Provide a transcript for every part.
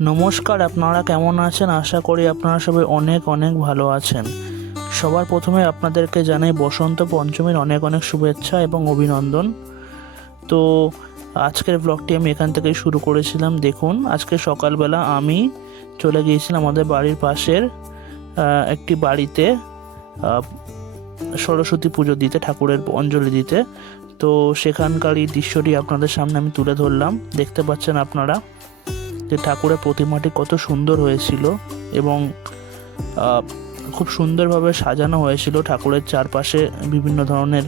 নমস্কার, আপনারা কেমন আছেন? আশা করি আপনারা সবাই অনেক অনেক ভালো আছেন। সবার প্রথমে আপনাদেরকে জানাই বসন্ত পঞ্চমীর অনেক অনেক শুভেচ্ছা এবং অভিনন্দন। তো আজকের ব্লগটি আমি এখান থেকেই শুরু করেছিলাম। দেখুন, আজকে সকালবেলা আমি চলে গিয়েছিলাম আমাদের বাড়ির পাশের একটি বাড়িতে সরস্বতী পুজো দিতে, ঠাকুরের অঞ্জলি দিতে। তো সেখানকার এই দৃশ্যটি আপনাদের সামনে আমি তুলে ধরলাম। দেখতে পাচ্ছেন আপনারা। যে ঠাকুরের প্রতিমাটি কত সুন্দর হয়েছিল এবং খুব সুন্দরভাবে সাজানো হয়েছিল ঠাকুরের চারপাশে বিভিন্ন ধরনের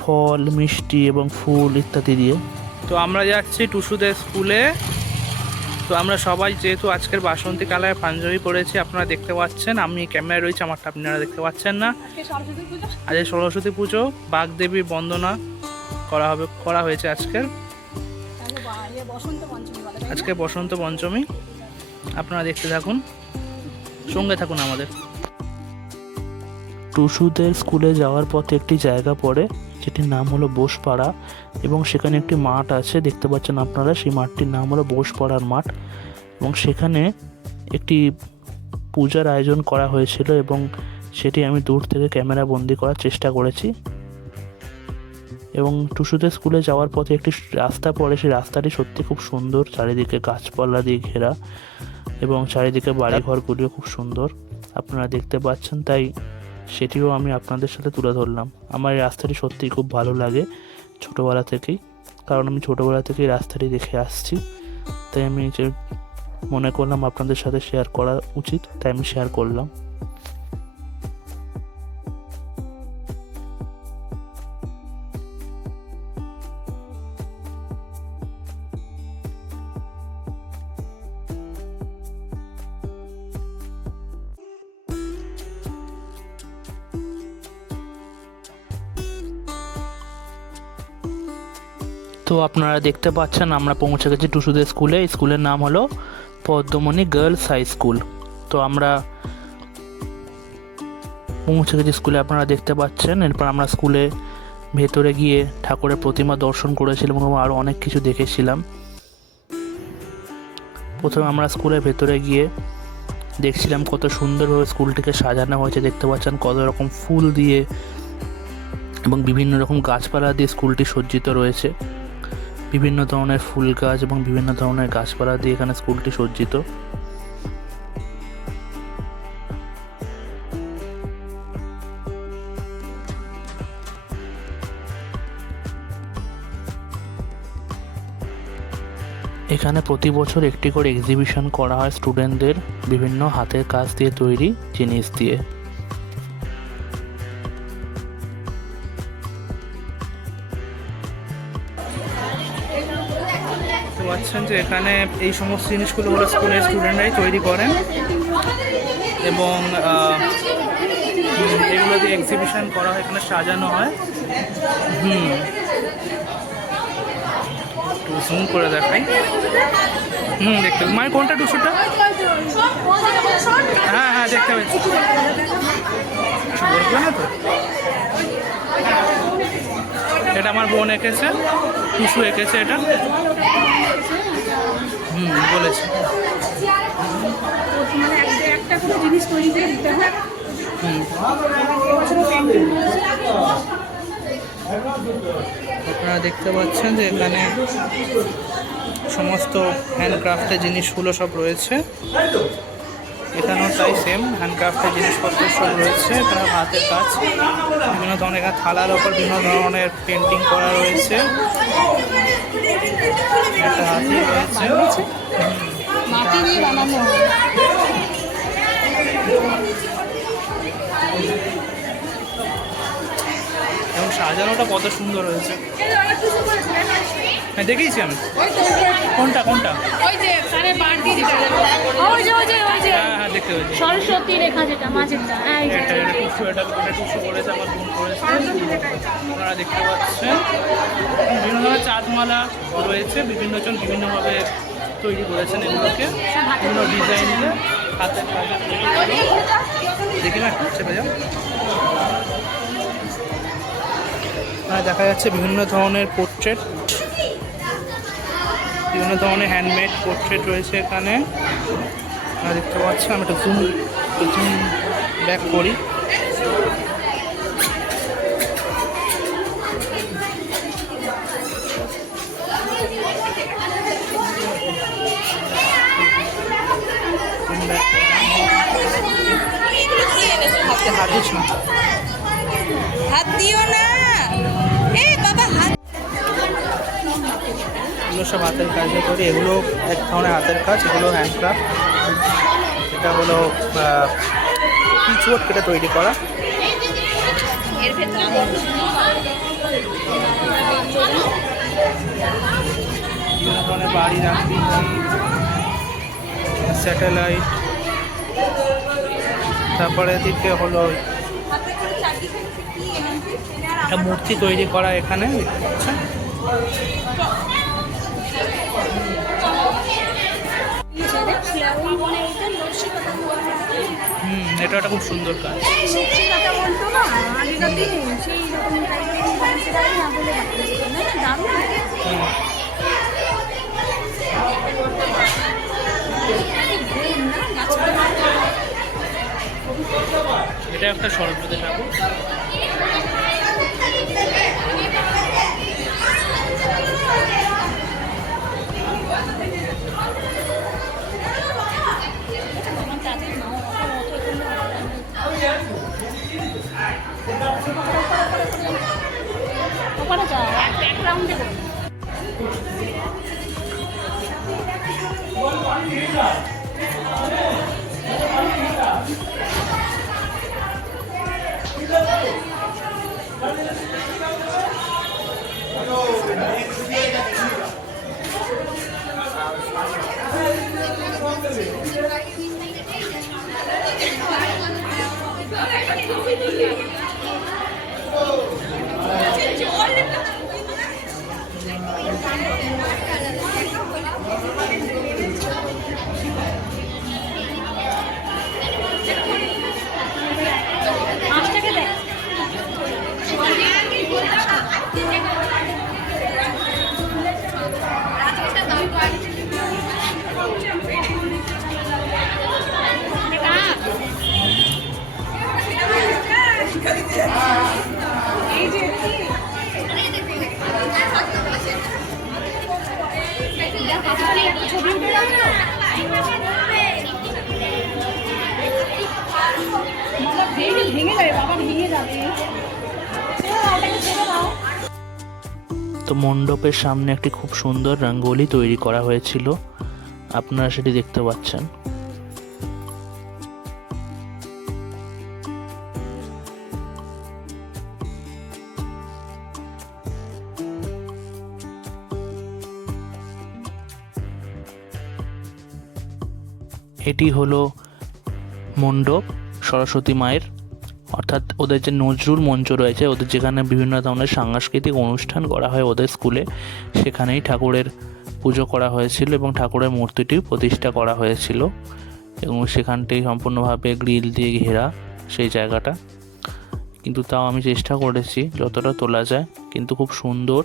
ফল মিষ্টি এবং ফুল ইত্যাদি দিয়ে। তো আমরা যাচ্ছি টুসুদের স্কুলে। তো আমরা সবাই যেহেতু আজকের বাসন্তী কালার পাঞ্জাবি পরেছি আপনারা দেখতে পাচ্ছেন আমি ক্যামেরায় রয়েছি আমারটা আপনারা দেখতে পাচ্ছেন না। আজকে সরস্বতী পুজো? বাগদেবীর বন্দনা করা হবে করা হয়েছে আজকের। আজকে বসন্ত পঞ্চমী। আপনারা দেখতে থাকুন। সঙ্গে থাকুন আমাদের। টুসুদের স্কুলে যাওয়ার পথে একটি জায়গা পড়ে, যেটির নাম হলো বোসপাড়া এবং সেখানে একটি মাঠ আছে। দেখতে পাচ্ছেন আপনারা, সেই মাঠটির নাম হলো বোসপাড়ার মাঠ এবং সেখানে একটি পূজার আয়োজন করা হয়েছিল এবং সেটি আমি দূর থেকে ক্যামেরা বন্দি করার চেষ্টা করেছি। এবং টুসুদের স্কুলে যাওয়ার পথে একটি রাস্তা পড়ে, সেই রাস্তাটি সত্যি খুব সুন্দর। চারিদিকে গাছপালা দিয়ে ঘেরা এবং চারিদিকে বাড়িঘরগুলিও খুব সুন্দর। আপনারা দেখতে পাচ্ছেন, তাই সেটিও আমি আপনাদের সাথে তুলে ধরলাম। আমার এই রাস্তাটি সত্যিই খুব ভালো লাগে ছোটোবেলা থেকেই, কারণ আমি ছোটোবেলা থেকেই রাস্তাটি দেখে আসছি। তাই আমি মনে করলাম আপনাদের সাথে শেয়ার করা উচিত, তাই আমি শেয়ার করলাম। তো আপনারা দেখতে পাচ্ছেন, আমরা পৌঁছে গেছি টুসুদের স্কুলে। স্কুলের নাম হলো পদ্মমণি গার্লস হাই স্কুল। তো আমরা পৌঁছে গেছি স্কুলে, আপনারা দেখতে পাচ্ছেন। এরপর আমরা স্কুলে ভেতরে গিয়ে ঠাকুরের প্রতিমা দর্শন করেছিলাম এবং আরও অনেক কিছু দেখেছিলাম। প্রথমে আমরা স্কুলের ভেতরে গিয়ে দেখছিলাম কত সুন্দরভাবে স্কুলটিকে সাজানো হয়েছে। দেখতে পাচ্ছেন কত রকম ফুল দিয়ে এবং বিভিন্ন রকম গাছপালা দিয়ে স্কুলটি সজ্জিত রয়েছে। বিভিন্ন ধরনের ফুল গাছ এবং বিভিন্ন ধরনের গাছপালা দিয়ে এখানে স্কুলটি সজ্জিত। এখানে প্রতি বছর একটি করে এক্সিবিশন করা হয় স্টুডেন্টদের বিভিন্ন হাতের কাজ দিয়ে তৈরি জিনিস দিয়ে। পাচ্ছেন যে এখানে এই সমস্ত জিনিসগুলো হলো স্কুলের স্টুডেন্টরাই তৈরি করেন এবং এগুলো দিয়ে এক্সিবিশন করা হয়, এখানে সাজানো হয়। হুম। একটু জুম করে দেখাই। হুম, দেখতে মায়ের কোনটা টুসুটা হ্যাঁ হ্যাঁ দেখতে পাচ্ছি। বলবে না তো? এটা আমার বোন এঁকেছে, টুসু এঁকেছে এটা। হুম আপনারা দেখতে পাচ্ছেন যে এখানে সমস্ত হ্যান্ডক্রাফটের জিনিসগুলো সব রয়েছে। এখানেও তাই সেম হ্যান্ডক্রাফটের জিনিসপত্র সব রয়েছে, এখানে হাতের কাজ, বিভিন্ন ধরনের থালার ওপর বিভিন্ন ধরনের পেন্টিং করা রয়েছে। মাটি দিয়ে বানানো এবং সাজানোটা কত সুন্দর হয়েছে। হ্যাঁ দেখেইছি আমি। কোনটা কোনটা? ওই যে কানে বার দিয়ে দিতে ওই যে ওই যে ওই যে। হ্যাঁ হ্যাঁ দেখতে পেয়েছি সরস্বতী রেখা যেটা মাঝেরটা। হ্যাঁ এটা এটা টুসু এটা এটা টুসু করেছে আমার বোন করেছে। আপনারা দেখতে পাচ্ছেন। বিভিন্ন ধরনের চাঁদমালা রয়েছে বিভিন্ন জন বিভিন্নভাবে তৈরি করেছেন এগুলোকে। বিভিন্ন ডিজাইন দিয়ে কাজে দেখি না একটু চেপে যাও। এখানে দেখা যাচ্ছে বিভিন্ন ধরনের পোর্ট্রেট। বিভিন্ন ধরনের হ্যান্ডমেড পোর্ট্রেট রয়েছে এখানে। দেখতে পাচ্ছেন, আমি একটা জুম জুম ব্যাক করি। হাত দিও না। এই বাবা, হাত এগুলো সব হাতের কাজে করি এগুলো এক ধরনের হাতের কাজ এগুলো হ্যান্ডক্রাফট এটা হলো পিচওয়ার্ক এটা তৈরি করা। বিভিন্ন ধরনের বাড়ির আকৃতি স্যাটেলাইট তারপরে দিকে হলো একটা মূর্তি তৈরি করা এখানে দেখতে হুম এটা একটা খুব সুন্দর কাজ। কথা বলতো না আগেকার ওপারে যাও এক তো মণ্ডপের সামনে একটি খুব সুন্দর রঙ্গোলি তৈরি করা হয়েছিল। আপনারা সেটি দেখতে পাচ্ছেন। এটি হলো মণ্ডপ, সরস্বতী মায়ের। অর্থাৎ ওদের যে নজরুল মঞ্চ রয়েছে, ওদের যেখানে বিভিন্ন ধরনের সাংস্কৃতিক অনুষ্ঠান করা হয় ওদের স্কুলে, সেখানেই ঠাকুরের পুজো করা হয়েছিল এবং ঠাকুরের মূর্তিটি প্রতিষ্ঠা করা হয়েছিল। এবং সেখানটি সম্পূর্ণভাবে গ্রিল দিয়ে ঘেরা সেই জায়গাটা। কিন্তু তাও আমি চেষ্টা করেছি যতটা তোলা যায়, কিন্তু খুব সুন্দর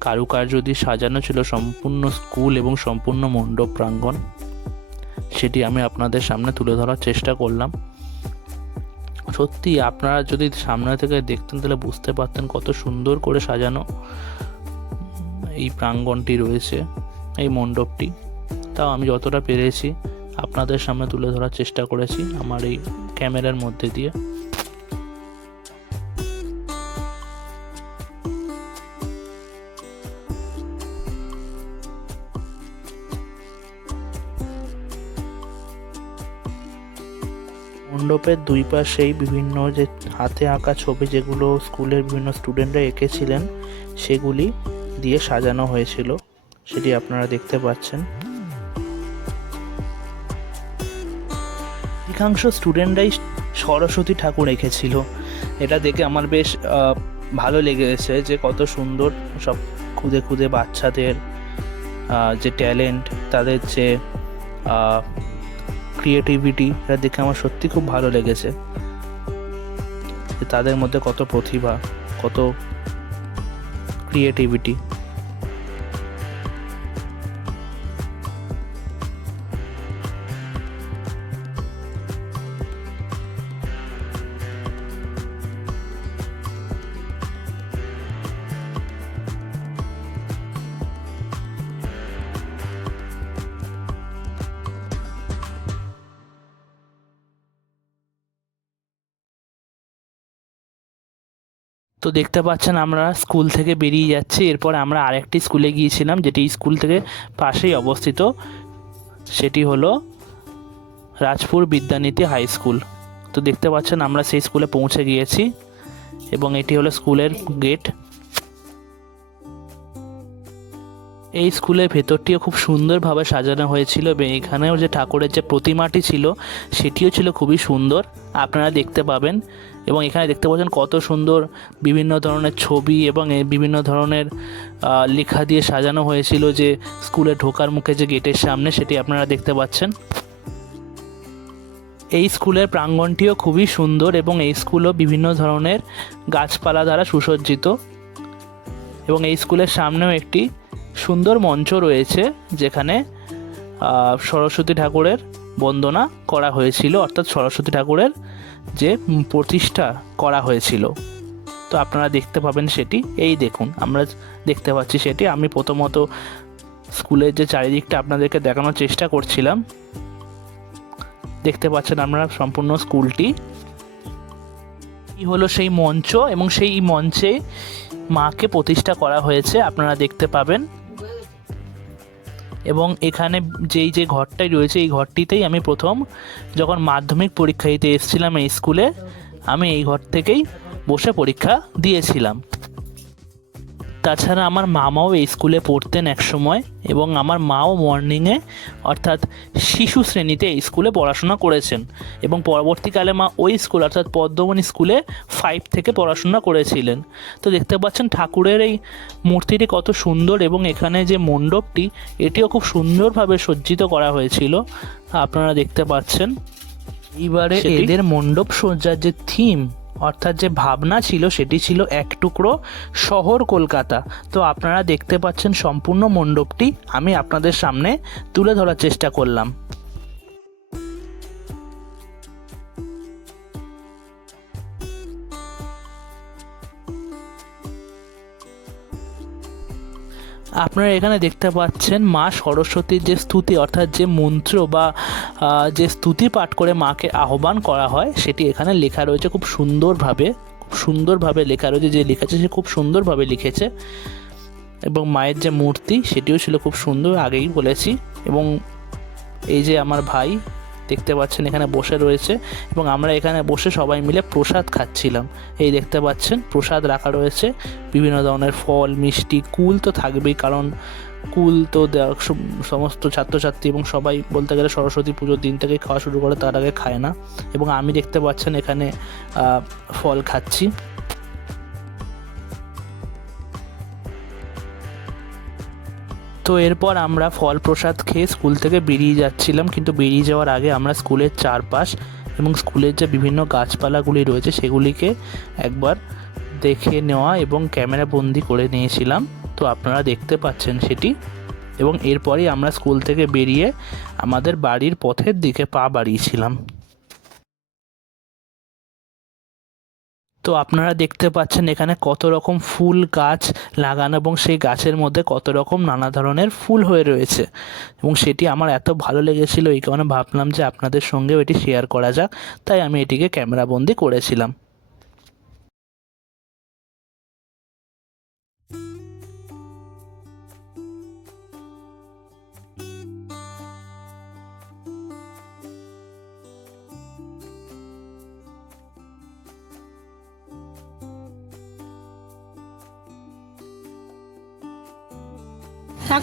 কারুকার্য দিয়ে সাজানো ছিল সম্পূর্ণ স্কুল এবং সম্পূর্ণ মণ্ডপ প্রাঙ্গণ। সেটি আমি আপনাদের সামনে তুলে ধরার চেষ্টা করলাম। সত্যি আপনারা যদি সামনে থেকে দেখতেন তাহলে বুঝতে পারতেন কত সুন্দর করে সাজানো এই প্রাঙ্গণটি রয়েছে, এই মণ্ডপটি। তাও আমি যতটা পেরেছি আপনাদের সামনে তুলে ধরার চেষ্টা করেছি আমার এই ক্যামেরার মধ্যে দিয়ে। মণ্ডপের দুই পাশেই বিভিন্ন যে হাতে আঁকা ছবি যেগুলো স্কুলের বিভিন্ন স্টুডেন্টরা এঁকেছিলেন, সেগুলি দিয়ে সাজানো হয়েছিল। সেটি আপনারা দেখতে পাচ্ছেন। অধিকাংশ স্টুডেন্টরাই সরস্বতী ঠাকুর এঁকেছিল। এটা দেখে আমার বেশ ভালো লেগেছে যে কত সুন্দর সব খুদে খুদে বাচ্চাদের যে ট্যালেন্ট তাদের যে ক্রিয়েটিভিটি এটা দেখে আমার সত্যি খুব ভালো লেগেছে। তাদের মধ্যে কত প্রতিভা কত ক্রিয়েটিভিটি তো দেখতে পাচ্ছেন আমরা স্কুল থেকে বেরিয়ে যাচ্ছি। এরপর আমরা আরেকটি স্কুলে গিয়েছিলাম, যেটি স্কুল থেকে পাশেই অবস্থিত। সেটি হলো রাজপুর বিদ্যানীতি হাই স্কুল। তো দেখতে পাচ্ছেন আমরা সেই স্কুলে পৌঁছে গিয়েছি এবং এটি হলো স্কুলের গেট। এই স্কুলের ভেতরটিও খুব সুন্দরভাবে সাজানো হয়েছিল এবং এখানেও যে ঠাকুরের যে প্রতিমাটি ছিল, সেটিও ছিল খুবই সুন্দর। আপনারা দেখতে পাবেন এবং এখানে দেখতে পাচ্ছেন কত সুন্দর বিভিন্ন ধরনের ছবি এবং বিভিন্ন ধরনের লেখা দিয়ে সাজানো হয়েছিল যে স্কুলে ঢোকার মুখে যে গেটের সামনে, সেটি আপনারা দেখতে পাচ্ছেন। এই স্কুলের প্রাঙ্গণটিও খুবই সুন্দর এবং এই স্কুলও বিভিন্ন ধরনের গাছপালা দ্বারা সুসজ্জিত। এবং এই স্কুলের সামনেও একটি সুন্দর মঞ্চ রয়েছে যেখানে সরস্বতী ঠাকুরের বন্দনা করা হয়েছিল, অর্থাৎ সরস্বতী ঠাকুরের যে প্রতিষ্ঠা করা হয়েছিল। তো আপনারা দেখতে পাবেন সেটি। এই দেখুন, আমরা দেখতে পাচ্ছি সেটি। আমি প্রথমত স্কুলের যে চারিদিকটা আপনাদেরকে দেখানোর চেষ্টা করছিলাম। দেখতে পাচ্ছেন আপনারা সম্পূর্ণ স্কুলটি। হলো সেই মঞ্চ এবং সেই মঞ্চে মাকে প্রতিষ্ঠা করা হয়েছে, আপনারা দেখতে পাবেন। এবং এখানে যেই যে ঘরটাই রয়েছে, এই ঘরটিতেই আমি প্রথম যখন মাধ্যমিক পরীক্ষা দিতে এসেছিলাম এই স্কুলে, আমি এই ঘর থেকেই বসে পরীক্ষা দিয়েছিলাম। তাছাড়া আমার মামাও এই স্কুলে পড়তেন এক সময় এবং আমার মাও মর্নিংয়ে অর্থাৎ শিশু শ্রেণীতে এই স্কুলে পড়াশোনা করেছেন এবং পরবর্তীকালে মা ওই স্কুল অর্থাৎ পদ্মমণি স্কুলে ফাইভ থেকে পড়াশোনা করেছিলেন। তো দেখতে পাচ্ছেন ঠাকুরের এই মূর্তিটি কত সুন্দর এবং এখানে যে মণ্ডপটি এটিও খুব সুন্দরভাবে সজ্জিত করা হয়েছিল। আপনারা দেখতে পাচ্ছেন। এইবারে এদের মণ্ডপ সজ্জার যে থিম অর্থাৎ যে ভাবনা ছিল সেটি ছিল এক টুকরো শহর কলকাতা। তো আপনারা দেখতে পাচ্ছেন সম্পূর্ণ মণ্ডপটি। আমি আপনাদের সামনে তুলে ধরার চেষ্টা করলাম। আপনারা এখানে দেখতে পাচ্ছেন মা সরস্বতীর যে স্তুতি, অর্থাৎ যে মন্ত্র বা যে স্তুতি পাঠ করে মাকে আহ্বান করা হয়, সেটি এখানে লেখা রয়েছে খুব সুন্দরভাবে খুব সুন্দরভাবে লেখা রয়েছে, যে লেখা সে খুব সুন্দরভাবে লিখেছে। এবং মায়ের যে মূর্তি, সেটিও ছিল খুব সুন্দর, আগেই বলেছি। এবং এই যে আমার ভাই দেখতে পাচ্ছেন এখানে বসে রয়েছে এবং আমরা এখানে বসে সবাই মিলে প্রসাদ খাচ্ছিলাম। এই দেখতে পাচ্ছেন প্রসাদ রাখা রয়েছে। বিভিন্ন ধরনের ফল, মিষ্টি, কুল তো থাকবেই কারণ কুল তো সমস্ত ছাত্রছাত্রী এবং সবাই বলতে গেলে সরস্বতী পুজোর দিন থেকে খাওয়া শুরু করে তার আগে খায় না। এবং আমি দেখতে পাচ্ছেন এখানে ফল খাচ্ছি। তো এরপর আমরা ফল প্রসাদ খেয়ে স্কুল থেকে বেরিয়ে যাচ্ছিলাম, কিন্তু বেরিয়ে যাওয়ার আগে আমরা স্কুলের চারপাশ এবং স্কুলের যে বিভিন্ন গাছপালাগুলি রয়েছে সেগুলিকে একবার দেখে নেওয়া এবং ক্যামেরা বন্দি করে নিয়েছিলাম। তো আপনারা দেখতে পাচ্ছেন সেটি। এবং এরপরেই আমরা স্কুল থেকে বেরিয়ে আমাদের বাড়ির পথের দিকে পা বাড়িয়েছিলাম। তো আপনারা দেখতে পাচ্ছেন এখানে কত রকম ফুল গাছ লাগানো এবং সেই গাছের মধ্যে কত রকম নানা ধরনের ফুল হয়ে রয়েছে। এবং সেটি আমার এত ভালো লেগেছিল, এই কারণে ভাবলাম যে আপনাদের সঙ্গেও এটি শেয়ার করা যাক। তাই আমি এটিকে ক্যামেরাবন্দি করেছিলাম।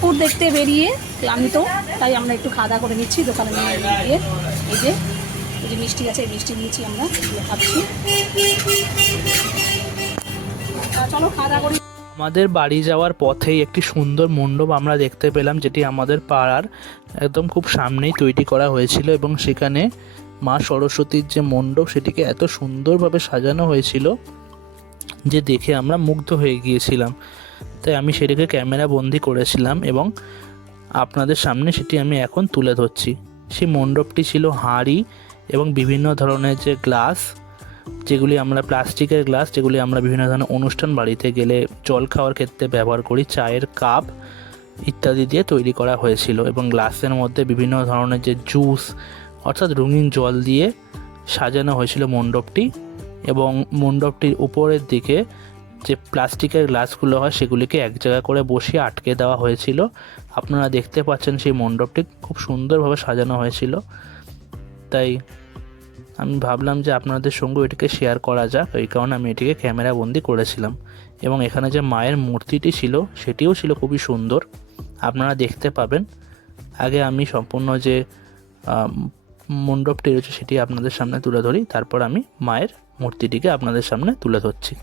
ঠাকুর দেখতে বেরিয়ে ক্লান্ত, তাই আমরা একটু খাওয়া করে নিচ্ছি, দোকানে নিয়ে গিয়ে এই যে এই যে মিষ্টি আছে মিষ্টি নিয়েছি আমরা খাচ্ছি। চলো খাওয়া করি। আমাদের বাড়ি যাওয়ার পথেই একটি সুন্দর মণ্ডপ আমরা দেখতে পেলাম, যেটি আমাদের পাড়ার একদম খুব সামনেই তৈরি করা হয়েছিল এবং সেখানে মা সরস্বতীর যে মণ্ডপ, সেটিকে এত সুন্দরভাবে সাজানো হয়েছিল যে দেখে আমরা মুগ্ধ হয়ে গিয়েছিলাম। তাই আমি সেটিকে ক্যামেরা বন্দি করেছিলাম এবং আপনাদের সামনে সেটি আমি এখন তুলে ধরছি। সেই মণ্ডপটি ছিল হাঁড়ি এবং বিভিন্ন ধরনের যে গ্লাস, যেগুলি আমরা প্লাস্টিকের গ্লাস, যেগুলি আমরা বিভিন্ন ধরনের অনুষ্ঠান বাড়িতে গেলে জল খাওয়ার ক্ষেত্রে ব্যবহার করি, চায়ের কাপ ইত্যাদি দিয়ে তৈরি করা হয়েছিল এবং গ্লাসের মধ্যে বিভিন্ন ধরনের যে জুস, অর্থাৎ রঙিন জল দিয়ে সাজানো হয়েছিল মণ্ডপটি এবং মণ্ডপটির উপরের দিকে যে প্লাস্টিকের গ্লাসগুলো হয় সেগুলিকে এক জায়গা করে বসিয়ে আটকে দেওয়া হয়েছিল। আপনারা দেখতে পাচ্ছেন সেই মণ্ডপটি খুব সুন্দরভাবে সাজানো হয়েছিল। তাই আমি ভাবলাম যে আপনাদের সঙ্গে এটিকে শেয়ার করা যাক। এই কারণে আমি এটিকে ক্যামেরা বন্দি করেছিলাম এবং এখানে যে মায়ের মূর্তিটি ছিল সেটিও ছিল খুবই সুন্দর। আপনারা দেখতে পাবেন। আগে আমি সম্পূর্ণ যে মণ্ডপটি রয়েছে সেটি আপনাদের সামনে তুলে ধরি। তারপর আমি মায়ের মূর্তিটিকে আপনাদের সামনে তুলে ধরছি।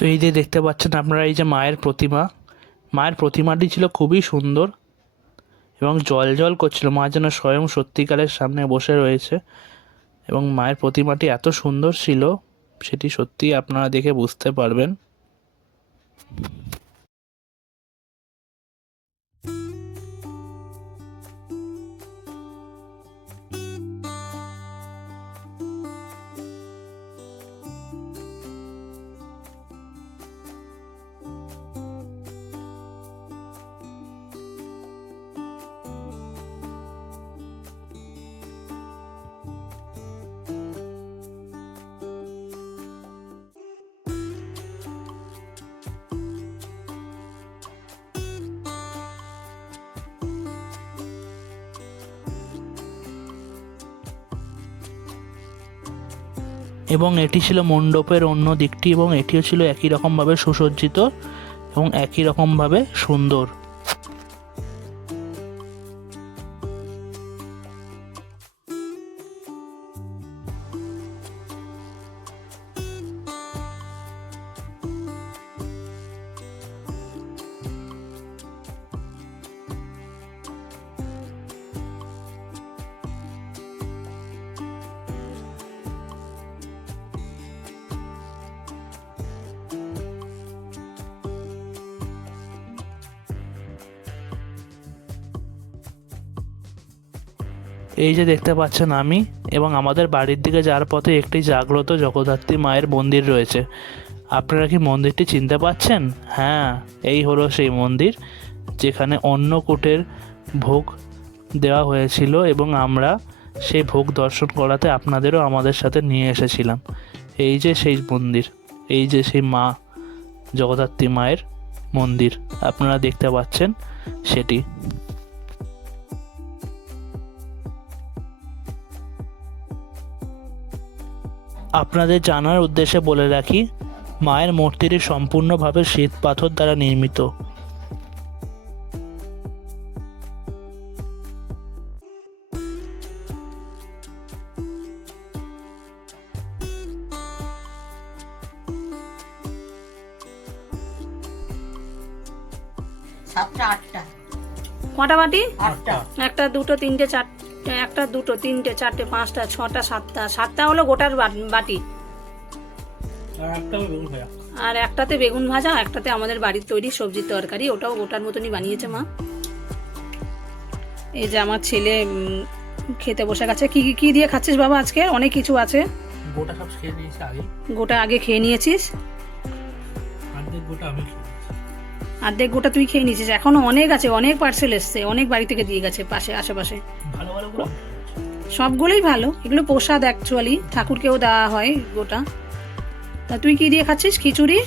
তো এই যে দেখতে পাচ্ছেন আপনারা, এই যে মায়ের প্রতিমা। মায়ের প্রতিমাটি ছিল খুবই সুন্দর এবং জল জল করছিল। মা যেন স্বয়ং সত্যিকারের সামনে বসে রয়েছে এবং মায়ের প্রতিমাটি এত সুন্দর ছিল, সেটি সত্যি আপনারা দেখে বুঝতে পারবেন। এবং এটি ছিল মণ্ডপের অন্য দিকটি এবং এটিও ছিল একই রকমভাবে সুসজ্জিত এবং একই রকমভাবে সুন্দর। এই যে দেখতে পাচ্ছেন আমি, এবং আমাদের বাড়ির দিকে যাওয়ার পথে একটি জাগ্রত জগদ্ধাত্রী মায়ের মন্দির রয়েছে। আপনারা কি মন্দিরটি চিনতে পাচ্ছেন? হ্যাঁ এই হলো সেই মন্দির, যেখানে অন্নকূটের ভোগ দেওয়া হয়েছিল এবং আমরা সেই ভোগ দর্শন করাতে আপনাদেরও আমাদের সাথে নিয়ে এসেছিলাম। এই যে সেই মন্দির, এই যে সেই মা জগদ্ধাত্রী মায়ের মন্দির, আপনারা দেখতে পাচ্ছেন সেটি। আপনাদের জানার উদ্দেশ্যে বলে রাখি মায়ের মূর্তিটি সম্পূর্ণভাবে শ্বেত পাথর দ্বারা নির্মিত। কটা বাটি? আটটা। একটা দুটো তিনটে চারটে। একটা দুটো তিনটে চারটে পাঁচটা ছটা সাতটা। সাতটা হলো গোটার বাটি আর একটাতে বেগুন ভাজা একটাতে আমাদের বাড়ির তৈরি সবজির তরকারি। ওটাও গোটার মতনই বানিয়েছে মা। এই যে আমার ছেলে খেতে বসে গেছে। কি কি- কি দিয়ে খাচ্ছিস বাবা আজকে? অনেক কিছু আছে। গোটা সব খেয়ে নিয়েছি আগে গোটা আগে খেয়ে নিয়েছিস? অর্ধেক গোটা আমি অর্ধেক গোটা তুই খেয়ে নিয়েছিস। এখনও অনেক আছে অনেক পার্সেল এসছে। অনেক বাড়ি থেকে দিয়ে গেছে পাশে আশেপাশে। ভালো। সবগুলোই ভালো। এগুলো প্রসাদ অ্যাকচুয়ালি ঠাকুরকেও দেওয়া হয় গোটা। তা তুই কি দিয়ে খাচ্ছিস? খিচুড়ি?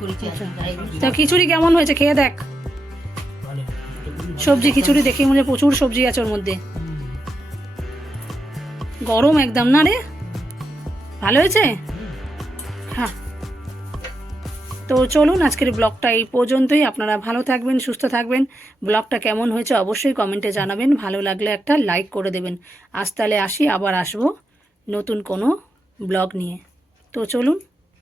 করেছি তা খিচুড়ি কেমন হয়েছে খেয়ে দেখ। সবজি খিচুড়ি দেখে মনে হয় প্রচুর সবজি আছে ওর মধ্যে। গরম একদম না রে? ভালো হয়েছে? তো চলুন আজকের ব্লগটা এই পর্যন্তই। আপনারা ভালো থাকবেন, সুস্থ থাকবেন। ব্লগটা কেমন হয়েছে অবশ্যই কমেন্টে জানাবেন। ভালো লাগলে একটা লাইক করে দেবেন। আজ তাহলে আসি, আবার আসব নতুন কোনো ব্লগ নিয়ে। তো চলুন।